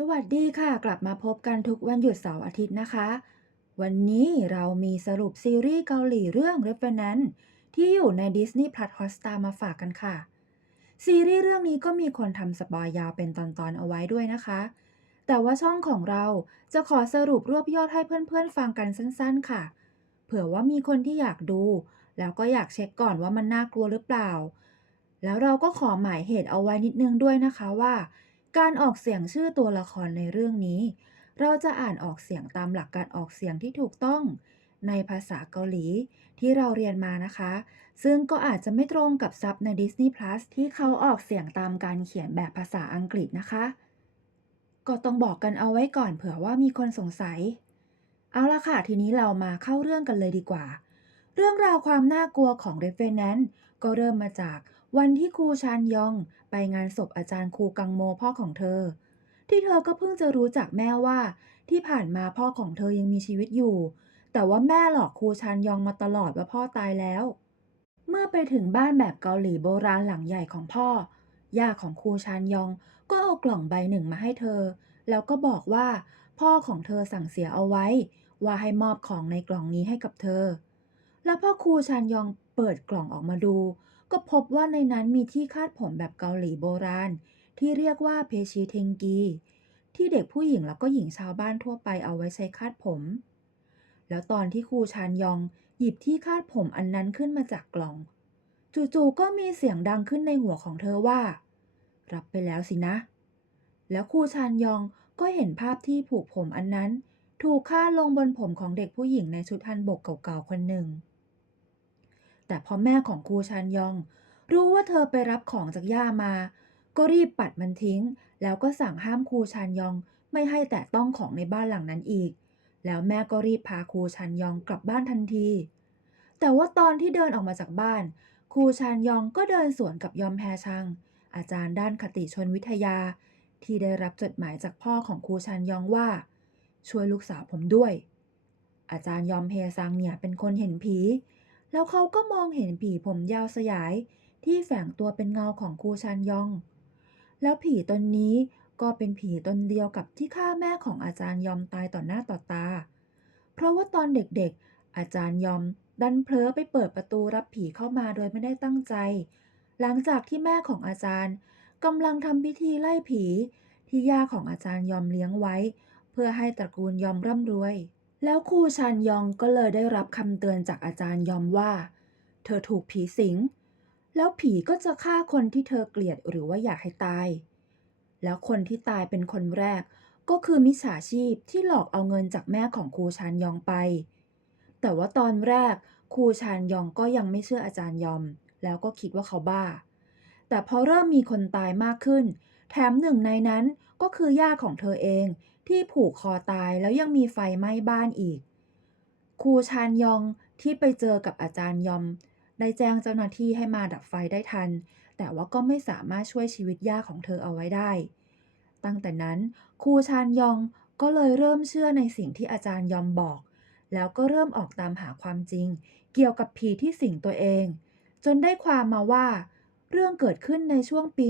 สวัสดีค่ะ กลับมาพบกันทุกวันหยุดเสาร์อาทิตย์นะคะ วันนี้เรามีสรุปซีรีส์เกาหลีเรื่อง Revenant ที่อยู่ใน Disney Plus Hotstar มาฝากกันค่ะ ซีรีส์เรื่องนี้ก็มีคนทำสปอยยาวเป็นตอนๆเอาไว้ด้วยนะคะ แต่ว่าช่องของเราจะขอสรุปรวบยอดให้เพื่อนๆฟังกันสั้นๆค่ะ เผื่อว่ามีคนที่อยากดู แล้วก็อยากเช็คก่อนว่ามันน่ากลัวหรือเปล่า แล้วเราก็ขอหมายเหตุเอาไว้นิดนึงด้วยนะคะว่า การออกเสียงชื่อตัวละครในเรื่องนี้ เราจะอ่านออกเสียงตามหลักการออกเสียงที่ถูกต้อง ในภาษาเกาหลีที่เราเรียนมานะคะ ซึ่งก็อาจจะไม่ตรงกับซับใน Disney Plus ที่เขาออกเสียงตามการเขียนแบบภาษาอังกฤษนะคะ ก็ต้องบอกกันเอาไว้ก่อนเผื่อว่ามีคนสงสัย เอาละค่ะ ทีนี้เรามาเข้าเรื่องกันเลยดีกว่า เรื่องราวความน่ากลัวของ Revenant ก็เริ่มมาจาก วันที่ครูชานยองไปงานศพอาจารย์ครูกังโมพ่อของเธอ ที่เธอก็เพิ่งจะรู้จักแม่ว่า ที่ผ่านมาพ่อของเธอยังมีชีวิตอยู่ แต่ว่าแม่หลอกครูชานยองมาตลอดว่าพ่อตายแล้ว เมื่อไปถึงบ้านแบบเกาหลีโบราณหลังใหญ่ของพ่อย่าของครูชานยองก็เอากล่องใบหนึ่งมาให้เธอ แล้วก็บอกว่าพ่อของเธอสั่งเสียเอาไว้ ว่าให้มอบของในกล่องนี้ให้กับเธอ แล้วพ่อครูชานยองเปิดกล่องออกมาดู ก็พบว่าในนั้นมีที่คาดผมแบบเกาหลีโบราณ ที่เรียกว่าเพชิเทงกี ที่เด็กผู้หญิงแล้วก็หญิงชาวบ้านทั่วไปเอาไว้ใช้คาดผม แล้วตอนที่ครูชานยองหยิบที่คาดผมอันนั้นขึ้นมาจากกล่อง จู่ๆก็มีเสียงดังขึ้นในหัวของเธอว่า รับไปแล้วสินะ แล้วครูชานยองก็เห็นภาพที่ผูกผมอันนั้น ถูกฆ่าลงบนผมของเด็กผู้หญิงในชุดฮันบกเก่าๆคนหนึ่ง แต่พอแม่ของครูชานยอง รู้ว่าเธอไปรับของจากย่ามา ก็รีบปัดมันทิ้ง แล้วก็สั่งห้ามครูชานยองไม่ให้แตะต้องของในบ้านหลังนั้นอีก แล้วแม่ก็รีบพาครูชานยองกลับบ้านทันที แต่ว่าตอนที่เดินออกมาจากบ้าน ครูชานยองก็เดินสวนกับยอมแพชัง อาจารย์ด้านคติชนวิทยา ที่ได้รับจดหมายจากพ่อของครูชานยองว่า ช่วยลูกสาวผมด้วย อาจารย์ยอมเพซังเนี่ยเป็นคนเห็นผี แล้วเขาก็มองเห็นผีผมยาวสยายที่แฝงตัวเป็นเงาของครูชานยอง แล้วผีตนนี้ก็เป็นผีตนเดียวกับที่ฆ่าแม่ของอาจารย์ยอมตายต่อหน้าต่อตา เพราะว่าตอนเด็กๆ อาจารย์ยอมดันเพลอไปเปิดประตูรับผีเข้ามาโดยไม่ได้ตั้งใจ หลังจากที่แม่ของอาจารย์กำลังทำพิธีไล่ผีที่ย่าของอาจารย์ยอมเลี้ยงไว้ เพื่อให้ตระกูลยอมร่ำรวย แล้วครูชานยองก็เลยได้รับคำเตือนจากอาจารย์ยอมว่า เธอถูกผีสิง แล้วผีก็จะฆ่าคนที่เธอเกลียดหรือว่าอยากให้ตาย แล้วคนที่ตายเป็นคนแรก ก็คือมิจฉาชีพที่หลอกเอาเงินจากแม่ของครูชานยองไป แต่ว่าตอนแรกครูชานยองก็ยังไม่เชื่ออาจารย์ยอม แล้วก็คิดว่าเขาบ้า แต่พอเริ่มมีคนตายมากขึ้น แถมหนึ่งในนั้นก็คือย่าของเธอเอง ที่ผูกคอตายแล้วยังมีไฟไหม้บ้านอีก ครูชานยองที่ไปเจอกับอาจารย์ยอม ได้แจ้งเจ้าหน้าที่ให้มาดับไฟได้ทัน แต่ว่าก็ไม่สามารถช่วยชีวิตย่าของเธอเอาไว้ได้ ตั้งแต่นั้นครูชานยองก็เลยเริ่มเชื่อในสิ่งที่อาจารย์ยอมบอก แล้วก็เริ่มออกตามหาความจริง เกี่ยวกับผีที่สิงตัวเอง จนได้ความมาว่า เรื่องเกิดขึ้นในช่วงปี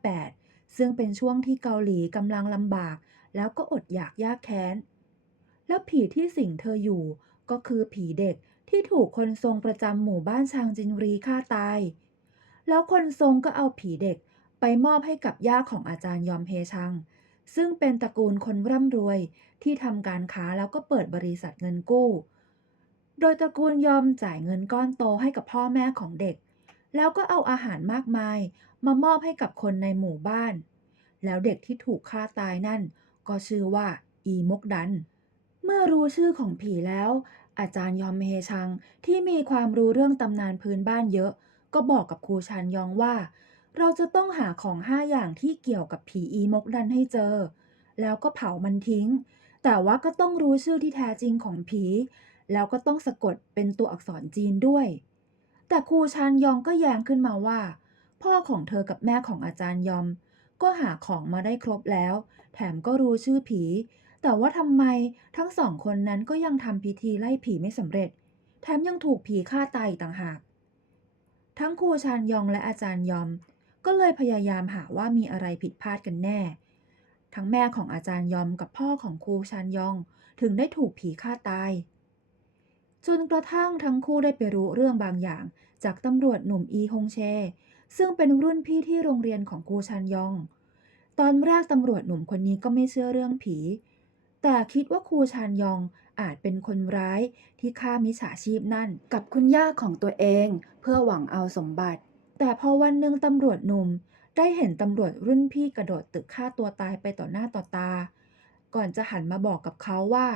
1958 ซึ่งเป็นช่วงที่เกาหลีกำลังลำบาก แล้วก็อดอยากยากแค้น แล้วผีที่สิงเธออยู่ก็คือผีเด็กที่ถูกคนทรงประจำหมู่บ้านชางจินรีฆ่าตาย แล้วคนทรงก็เอาผีเด็กไปมอบให้กับย่าของอาจารย์ยอมเพชัง ซึ่งเป็นตระกูลคนร่ำรวยที่ทำการค้าแล้วก็เปิดบริษัทเงินกู้ โดยตระกูลยอมจ่ายเงินก้อนโตให้กับพ่อแม่ของเด็ก แล้วก็เอาอาหารมากมายมามอบให้กับคนในหมู่บ้าน แล้วเด็กที่ถูกฆ่าตายนั่น ก็ชื่อว่า อีมกดัน เมื่อรู้ชื่อของผีแล้ว อาจารย์ยอมเฮชังที่มีความรู้เรื่องตำนานพื้นบ้านเยอะ ก็บอกกับครูชานยองว่า เราจะต้องหาของห้าอย่างที่เกี่ยวกับผีอีมกดันให้เจอ แล้วก็เผามันทิ้ง แต่ว่าก็ต้องรู้ชื่อที่แท้จริงของผี แล้วก็ต้องสะกดเป็นตัวอักษรจีนด้วย แต่ครูชานยองก็แย้งขึ้นมาว่า พ่อของเธอกับแม่ของอาจารย์ยอม ก็หาของมาได้ครบแล้ว แถมก็รู้ชื่อผี แต่ว่าทำไมทั้งสองคนนั้นก็ยังทำพิธีไล่ผีไม่สำเร็จ แถมยังถูกผีฆ่าตายอีกต่างหาก ทั้งครูชานยองและอาจารย์ยอม ก็เลยพยายามหาว่ามีอะไรผิดพลาดกันแน่ ทั้งแม่ของอาจารย์ยอมกับพ่อของครูชานยอง ถึงได้ถูกผีฆ่าตายจนกระทั่งทั้งคู่ได้ไปรู้เรื่องบางอย่าง จากตำรวจหนุ่มอีฮงเช ซึ่งเป็นรุ่นพี่ที่โรงเรียนของครูชานยอง ตอนแรกตำรวจหนุ่มคนนี้ก็ไม่เชื่อเรื่องผี แต่คิดว่าครูชานยองอาจเป็นคนร้ายที่ฆ่ามิจฉาชีพนั่น กับคุณย่าของตัวเอง เพื่อหวังเอาสมบัติ แต่พอวันหนึ่งตำรวจหนุ่มได้เห็นตำรวจรุ่นพี่กระโดดตึกฆ่าตัวตายไปต่อหน้าต่อตา ก่อนจะหันมาบอกกับเขาว่า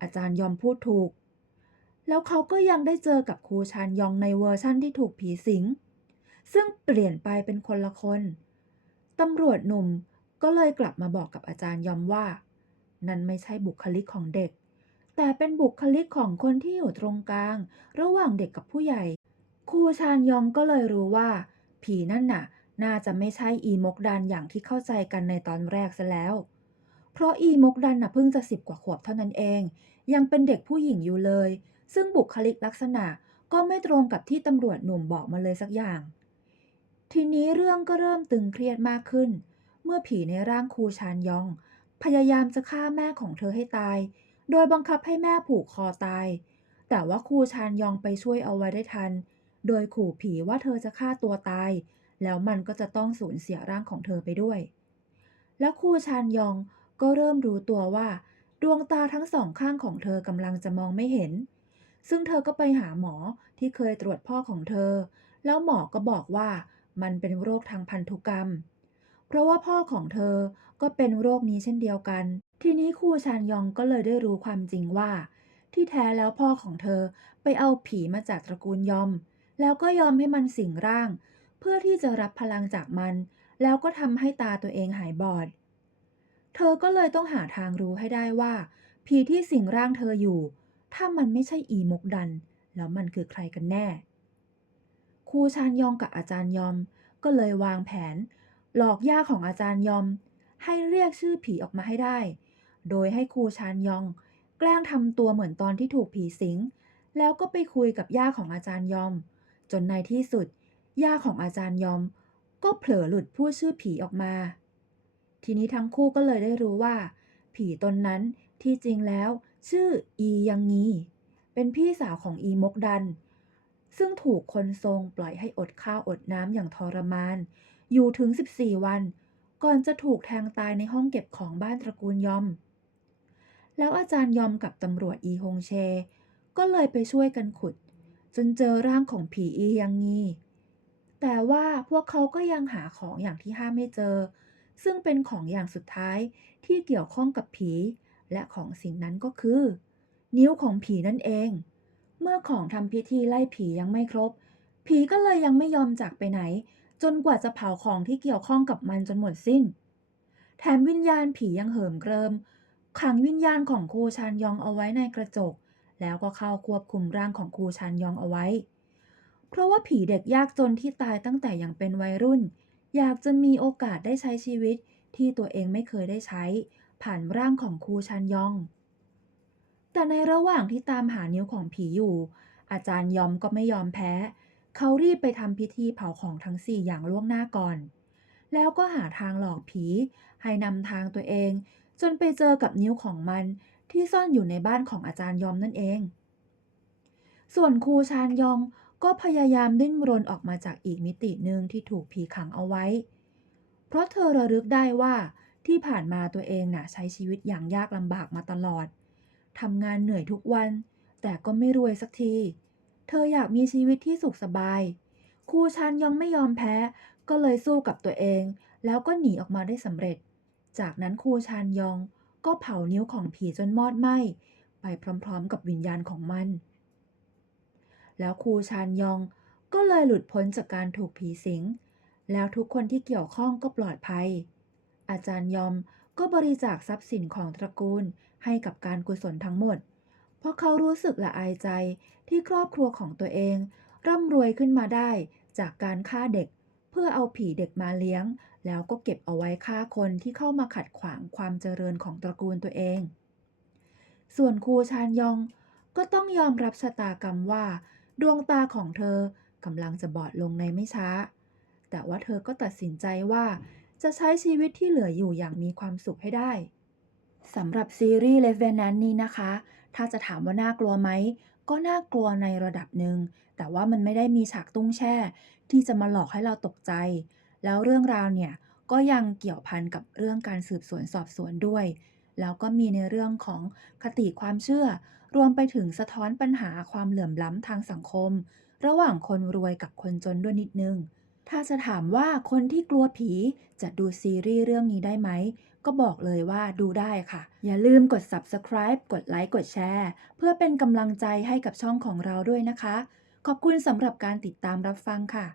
อาจารย์ยอมพูดถูก แล้วเขาก็ยังได้เจอกับครูชานยองในเวอร์ชั่นที่ถูกผีสิง ซึ่งเปลี่ยนไปเป็นคนละคน ตำรวจหนุ่มก็เลยกลับมาบอกกับอาจารย์ยอมว่า นั่นไม่ใช่บุคลิกของเด็ก แต่เป็นบุคลิกของคนที่อยู่ตรงกลาง ระหว่างเด็กกับผู้ใหญ่ ครูชานยองก็เลยรู้ว่า ผีนั่นน่ะ น่าจะไม่ใช่อีมกดันอย่างที่เข้าใจกันในตอนแรกซะแล้ว เพราะอีมกดันน่ะเพิ่งจะสิบกว่าขวบเท่านั้นเอง ยังเป็นเด็กผู้หญิงอยู่เลย ซึ่งบุคลิกลักษณะก็ไม่ตรงกับที่ตำรวจหนุ่มบอกมาเลยสักอย่าง ทีนี้เรื่องก็เริ่มตึงเครียดมากขึ้น เมื่อผีในร่างครูชานยอง พยายามจะฆ่าแม่ของเธอให้ตาย โดยบังคับให้แม่ผูกคอตาย แต่ว่าครูชานยองไปช่วยเอาไว้ได้ทัน โดยขู่ผีว่าเธอจะฆ่าตัวตาย แล้วมันก็จะต้องสูญเสียร่างของเธอไปด้วย แล้วครูชานยองก็เริ่มรู้ตัวว่า ดวงตาทั้งสองข้างของเธอกำลังจะมองไม่เห็น ซึ่งเธอก็ไปหาหมอที่เคยตรวจพ่อของเธอ แล้วหมอก็บอกว่า มันเป็นโรคทางพันธุกรรม เพราะว่าพ่อของเธอก็เป็นโรคนี้เช่นเดียวกัน ทีนี้ครูชานยองก็เลยได้รู้ความจริงว่า ที่แท้แล้วพ่อของเธอไปเอาผีมาจากตระกูลยอม แล้วก็ยอมให้มันสิงร่าง เพื่อที่จะรับพลังจากมัน แล้วก็ทำให้ตาตัวเองหายบอด เธอก็เลยต้องหาทางรู้ให้ได้ว่า ผีที่สิงร่างเธออยู่ ถ้ามันไม่ใช่อีมกดัน แล้วมันคือใครกันแน่ ครูชานยองกับอาจารย์ยอม ก็เลยวางแผน หลอกย่าของอาจารย์ยอม ให้เรียกชื่อผีออกมาให้ได้ โดยให้ครูชานยอง แกล้งทำตัวเหมือนตอนที่ถูกผีสิง แล้วก็ไปคุยกับย่าของอาจารย์ยอม จนในที่สุดย่าของอาจารย์ยอม ก็เผลอหลุดพูดชื่อผีออกมา ทีนี้ทั้งคู่ก็เลยได้รู้ว่า ผีตนนั้นที่จริงแล้ว ชื่ออียังงีเป็นพี่สาวของอีมกดัน ซึ่งถูกคนทรงปล่อยให้อดข้าวอดน้ำอย่างทรมาน อยู่ถึง 14 วัน ก่อนจะถูกแทงตายในห้องเก็บของบ้านตระกูลยอม แล้วอาจารย์ยอมกับตำรวจอีฮงเช ก็เลยไปช่วยกันขุด จนเจอร่างของผีอียังงีแต่ว่าพวกเขาก็ยังหาของอย่างที่ห้ามไม่เจอ ซึ่งเป็นของอย่างสุดท้ายที่เกี่ยวข้องกับผี และของสิ่งนั้นก็คือ นิ้วของผีนั่นเอง เมื่อของทำพิธีไล่ผียังไม่ครบ ผีก็เลยยังไม่ยอมจากไปไหน จนกว่าจะเผาของที่เกี่ยวข้องกับมันจนหมดสิ้น แถมวิญญาณผียังเหิมเกริม ขังวิญญาณของครูชานยองเอาไว้ในกระจก แล้วก็เข้าควบคุมร่างของครูชานยองเอาไว้ เพราะว่าผีเด็กยากจนที่ตายตั้งแต่ยังเป็นวัยรุ่น อยากจะมีโอกาสได้ใช้ชีวิตที่ตัวเองไม่เคยได้ใช้ ผ่านร่างของครูชานยอง แต่ในระหว่างที่ตามหานิ้วของผีอยู่ อาจารย์ยอมก็ไม่ยอมแพ้ เขารีบไปทำพิธีเผาของทั้งสี่อย่างล่วงหน้าก่อน แล้วก็หาทางหลอกผี ให้นำทางตัวเอง จนไปเจอกับนิ้วของมันที่ซ่อนอยู่ในบ้านของอาจารย์ยอมนั่นเอง ส่วนครูชานยองก็พยายามดิ้นรนออกมาจากอีกมิติหนึ่งที่ถูกผีขังเอาไว้ เพราะเธอระลึกได้ว่าที่ผ่านมาตัวเองน่ะใช้ชีวิตอย่างยากลำบากมาตลอด ทำงานเหนื่อยทุกวัน แต่ก็ไม่รวยสักที เธออยากมีชีวิตที่สุขสบาย ครูชานยองไม่ยอมแพ้ ก็เลยสู้กับตัวเอง แล้วก็หนีออกมาได้สำเร็จ จากนั้นครูชานยองก็เผานิ้วของผีจนมอดไหม้ไปพร้อมๆ กับวิญญาณของมัน แล้วครูชานยองก็เลยหลุดพ้นจากการถูกผีสิง แล้วทุกคนที่เกี่ยวข้องก็ปลอดภัย อาจารย์ยอมก็บริจาคทรัพย์สินของตระกูล ให้กับการกุศลทั้งหมด เพราะเขารู้สึกละอายใจที่ครอบครัวของตัวเอง ร่ำรวยขึ้นมาได้จากการฆ่าเด็ก เพื่อเอาผีเด็กมาเลี้ยง แล้วก็เก็บเอาไว้ฆ่าคนที่เข้ามาขัดขวางความเจริญของตระกูลตัวเอง ส่วนครูชานยองก็ต้องยอมรับชะตากรรมว่า ดวงตาของเธอกำลังจะบอดลงในไม่ช้า แต่ว่าเธอก็ตัดสินใจว่าจะใช้ชีวิตที่เหลืออยู่อย่างมีความสุขให้ได้ สำหรับซีรีส์ Revenant นี้นะคะ ถ้าจะถามว่าน่ากลัวไหม ก็น่ากลัวในระดับหนึ่ง แต่ว่ามันไม่ได้มีฉากตุ้งแช่ ที่จะมาหลอกให้เราตกใจ แล้วเรื่องราวเนี่ย ก็ยังเกี่ยวพันกับเรื่องการสืบสวนสอบสวนด้วย แล้วก็มีในเรื่องของคติความเชื่อ รวมไปถึงสะท้อนปัญหาความเหลื่อมล้ำทางสังคม ระหว่างคนรวยกับคนจนด้วยนิดนึง ถ้าจะถามว่าคนที่กลัวผีจะดูซีรีส์เรื่องนี้ได้ไหม ก็บอกเลยว่าดูได้ค่ะ อย่าลืมกด subscribe กดไลค์กดแชร์ เพื่อเป็นกำลังใจให้กับช่องของเราด้วยนะคะ ขอบคุณสำหรับการติดตามรับฟังค่ะ